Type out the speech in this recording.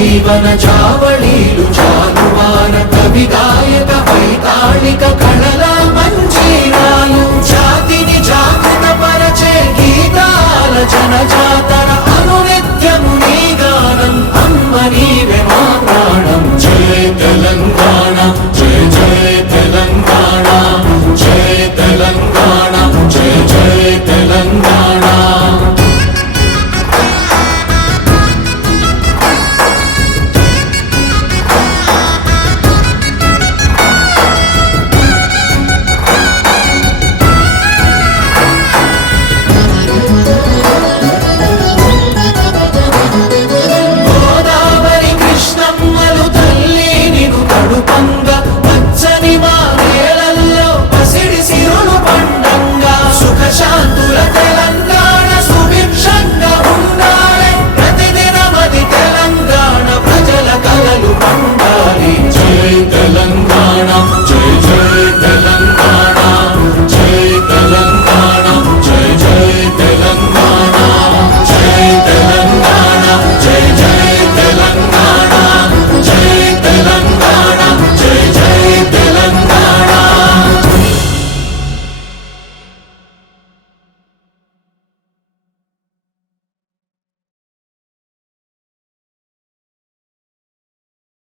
జీవన చావళీలు జానువార కవిగాయక వైతాళిక కళల మంజీరాలు. జాతిని జాగృత పరచే గీతాల జనజాతర আনন্দ